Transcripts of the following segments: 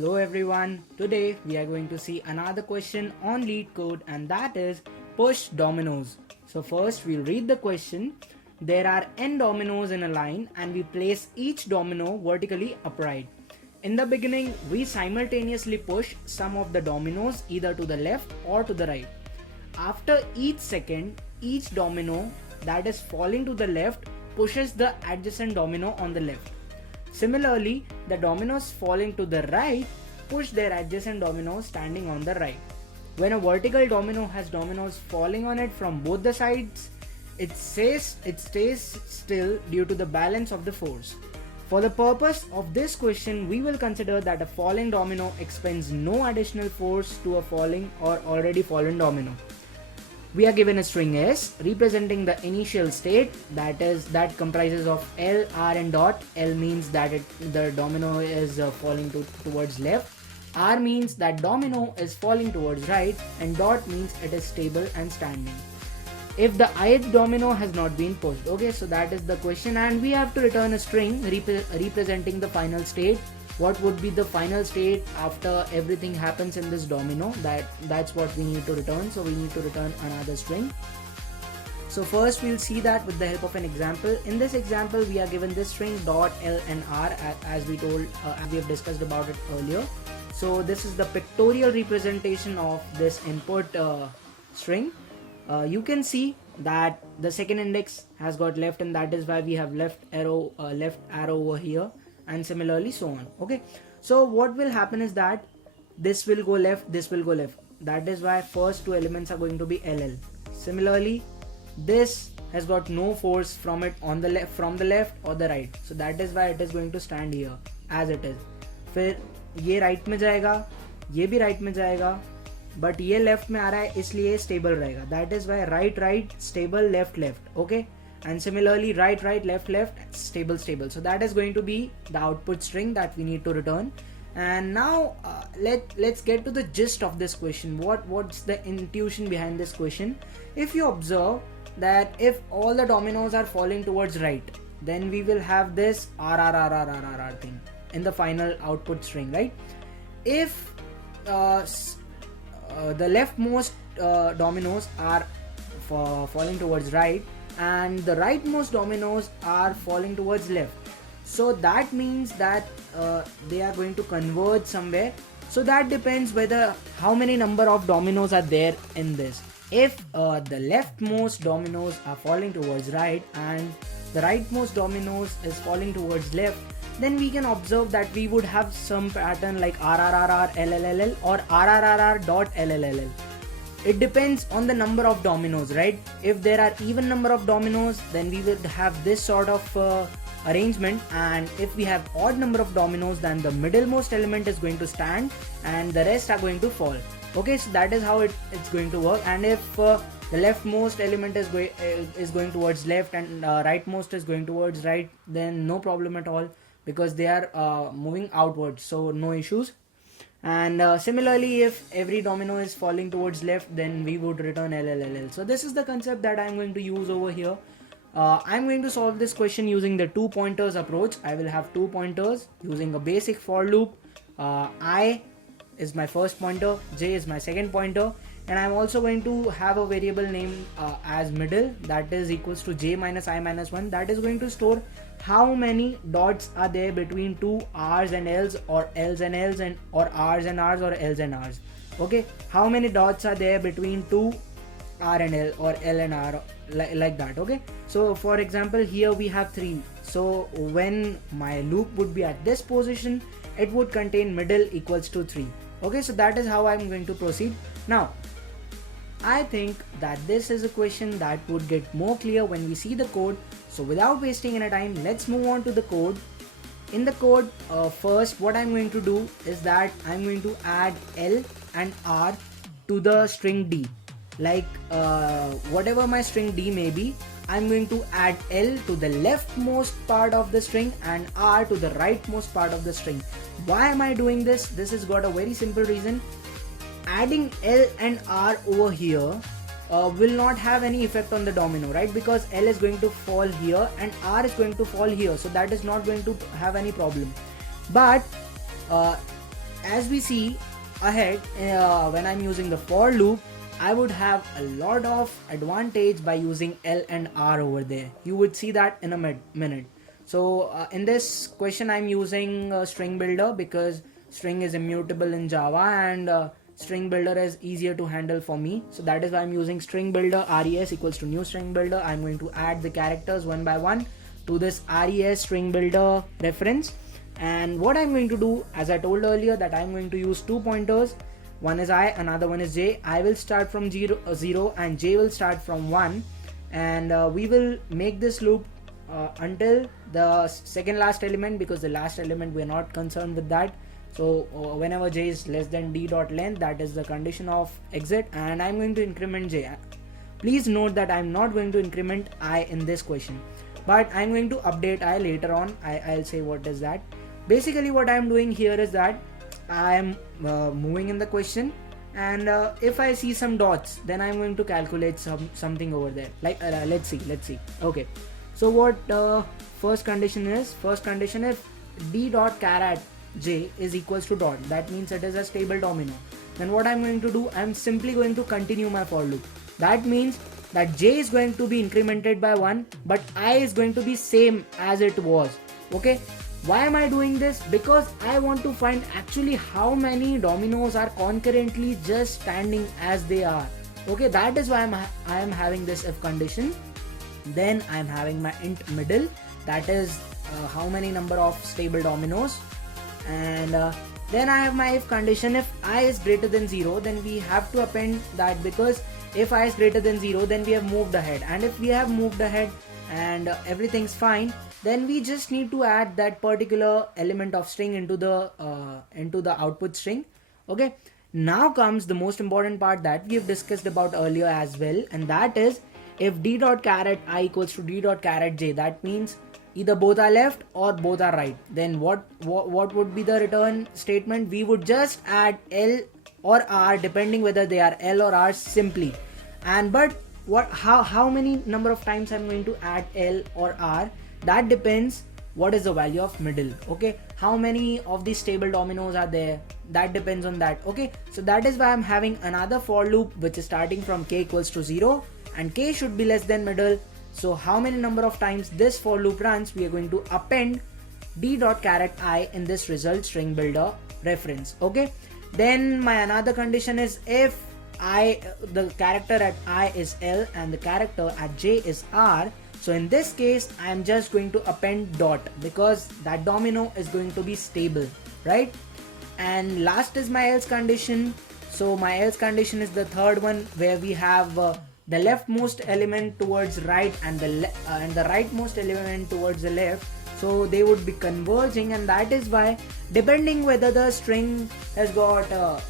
Hello everyone. Today we are going to see another question on LeetCode, and that is push dominoes. So first we'll read the question. There are n dominoes in a line and we place each domino vertically upright. In the beginning we simultaneously push some of the dominoes either to the left or to the right. After each second, each domino that is falling to the left pushes the adjacent domino on the left. Similarly, the dominoes falling to the right push their adjacent dominoes standing on the right. When a vertical domino has dominoes falling on it from both the sides, it stays still due to the balance of the force. For the purpose of this question, we will consider that a falling domino expends no additional force to a falling or already fallen domino. We are given a string S representing the initial state, that comprises of L, R and dot. L means that the domino is falling towards left. R means that domino is falling towards right, and dot means it is stable and standing. If the ith domino has not been pushed. Okay, so that is the question, and we have to return a string representing the final state. What would be the final state after everything happens in this domino? That's what we need to return. So we need to return another string. So first we'll see that with the help of an example. In this example we are given this string dot L and R, as we have discussed about it earlier. So this is the pictorial representation of this input string. You can see that the second index has got left, and that is why we have left arrow over here, and similarly so on. Okay, so what will happen is that this will go left, this will go left. That is why first two elements are going to be LL. Similarly, this has got no force from it on the left, from the left or the right, so that is why it is going to stand here as it is. फिर ये right में जाएगा, ये भी right में जाएगा, but ये left में आ रहा है इसलिए स्टेबल रहेगा. That is why right right stable left left. Okay, and similarly right right left left stable stable. So that is going to be the output string that we need to return. And now let's get to the gist of this question. What's the intuition behind this question? If you observe that if all the dominoes are falling towards right, then we will have this r thing in the final output string, right? If the leftmost dominoes are falling towards right and the rightmost dominoes are falling towards left, so that means that they are going to converge somewhere. So that depends whether how many number of dominoes are there in this. If the leftmost dominoes are falling towards right and the rightmost dominoes is falling towards left, then we can observe that we would have some pattern like RRRR LLLL or RRRR dot LLLL. It depends on the number of dominoes, right? If there are even number of dominoes, then we will have this sort of arrangement, and if we have odd number of dominoes, then the middlemost element is going to stand and the rest are going to fall. Okay, so that is how it's going to work. And if the leftmost element is going towards left and rightmost is going towards right, then no problem at all, because they are moving outwards, so no issues. And similarly, if every domino is falling towards left, then we would return LLLL. So this is the concept that I'm going to use over here. I'm going to solve this question using the two pointers approach. I will have two pointers using a basic for loop. I is my first pointer, J is my second pointer, and I'm also going to have a variable name as middle, that is equals to J minus I minus 1. That is going to store how many dots are there between two R's and L's, or L's and L's, and or R's and R's, or L's and R's. Okay, how many dots are there between two R and L or L and R, like that. Okay, so for example here we have 3. So when my loop would be at this position, it would contain middle equals to 3. Okay, so that is how I'm going to proceed. Now I think that this is a question that would get more clear when we see the code. So without wasting any time, let's move on to the code. In the code, first what I'm going to do is that I'm going to add L and R to the string D. Like whatever my string D may be, I'm going to add L to the leftmost part of the string and R to the rightmost part of the string. Why am I doing this? This has got a very simple reason. Adding L and R over here will not have any effect on the domino, right? Because L is going to fall here and R is going to fall here, so that is not going to have any problem. But as we see ahead, when I'm using the for loop, I would have a lot of advantage by using L and R over there. You would see that in a minute. So in this question I'm using string builder because string is immutable in Java, and string builder is easier to handle for me. So that is why I'm using string builder. Res equals to new string builder. I'm going to add the characters one by one to this res string builder reference. And what I'm going to do, as I told earlier, that I'm going to use 2 pointers. One is I, another one is j. I will start from 0 and j will start from 1, and we will make this loop until the second last element, because the last element we're not concerned with that. So whenever j is less than d dot length, that is the condition of exit, and I'm going to increment j. Please note that I'm not going to increment I in this question, but I'm going to update I later on. I'll say what is that. Basically what I'm doing here is that I'm moving in the question, and if I see some dots, then I'm going to calculate something over there. Like let's see. Okay, so what first condition is if d dot char j is equals to dot, that means it is a stable domino. Then what I'm going to do, I'm simply going to continue my for loop. That means that j is going to be incremented by 1, but I is going to be same as it was. Okay, why am I doing this? Because I want to find actually how many dominoes are concurrently just standing as they are. Okay, that is why I am having this if condition. Then I'm having my int middle, that is how many number of stable dominoes, and then I have my if condition. If I is greater than 0, then we have to append that, because if I is greater than 0, then we have moved ahead, and if we have moved ahead and everything's fine, then we just need to add that particular element of string into the output string. Okay, now comes the most important part that we have discussed about earlier as well, and that is if d dot char I equals to d dot char j, that means either both are left or both are right. Then what would be the return statement? We would just add L or R depending whether they are L or R simply. And but how many number of times I'm going to add L or R, that depends what is the value of middle. Okay, how many of these stable dominoes are there, that depends on that. Okay, so that is why I'm having another for loop which is starting from k equals to 0, and k should be less than middle. So how many number of times this for loop runs, we are going to append d dot char I in this result string builder reference. Okay, then my another condition is if the character at I is L and the character at j is R. So in this case, I am just going to append dot, because that domino is going to be stable, right? And last is my else condition. So my else condition is the third one, where we have the leftmost element towards right and the rightmost element towards the left. So they would be converging, and that is why, depending whether the string has got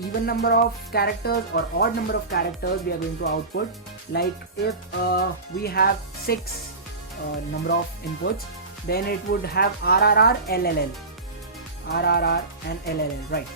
even number of characters or odd number of characters, we are going to output. Like if we have 6 number of inputs, then it would have RRR, LLL, RRR and LLL, right?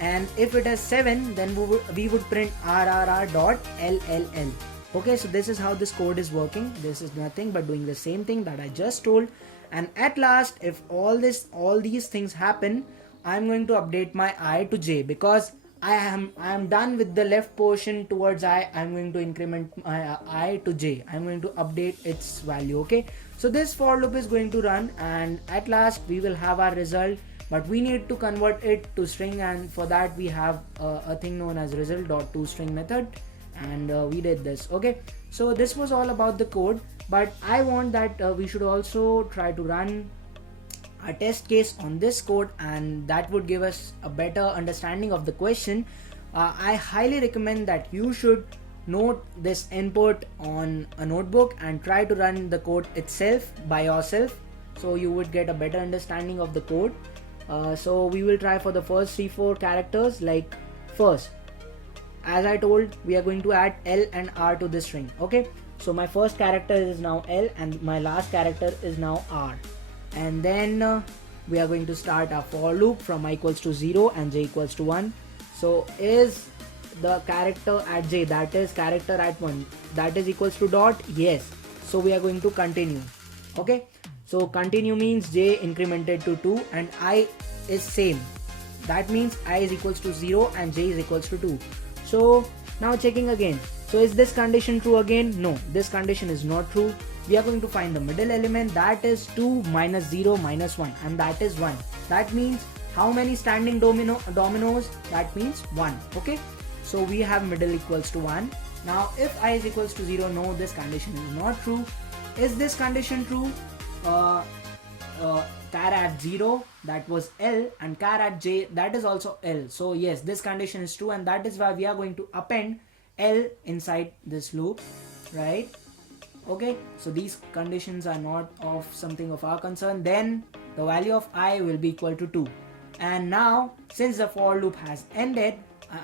And if it has 7, then we would print RRR dot LLL. Okay, so this is how this code is working. This is nothing but doing the same thing that I just told. And at last, if all these things happen, I'm going to update my I to j, because I am done with the left portion towards I. I'm going to increment my I to j. I'm going to update its value. Okay, so this for loop is going to run, and at last we will have our result, but we need to convert it to string, and for that we have a thing known as result.toString method, and we did this. Okay, so this was all about the code, but I want that we should also try to run a test case on this code, and that would give us a better understanding of the question. I highly recommend that you should note this input on a notebook and try to run the code itself by yourself, so you would get a better understanding of the code. So we will try for the first 3-4 characters. Like first, as I told, we are going to add L and R to this string. Okay, so my first character is now L and my last character is now R. And then we are going to start our for loop from I equals to 0 and j equals to 1. So is the character at j, that is character at 1, that is equals to dot? Yes. So we are going to continue. Okay, so continue means j incremented to 2 and I is same. that means I is equals to 0 and j is equals to 2. So now checking again. So is this condition true again? No, this condition is not true. We are going to find the middle element, that is 2 minus 0 minus 1, and that is 1. That means how many standing dominoes? That means 1. Okay, so we have middle equals to 1. Now if I is equals to 0, no, this condition is not true. Is this condition true? Char at 0, that was L, and char at j, that is also L. So yes, this condition is true, and that is why we are going to append L inside this loop, right? Okay, so these conditions are not of something of our concern. Then the value of I will be equal to 2. And now since the for loop has ended,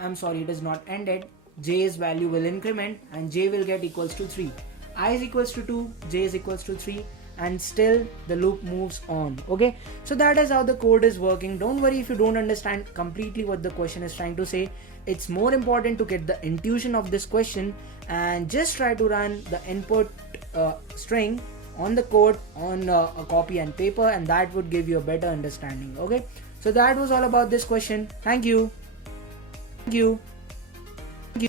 I'm sorry, it is not ended, j's value will increment and j will get equals to 3. I is equals to 2, j is equals to 3, and still the loop moves on. Okay, so that is how the code is working. Don't worry if you don't understand completely what the question is trying to say. It's more important to get the intuition of this question and just try to run the input string on the code on a copy and paper, and that would give you a better understanding. Okay, so that was all about this question. Thank you. Thank you. Thank you.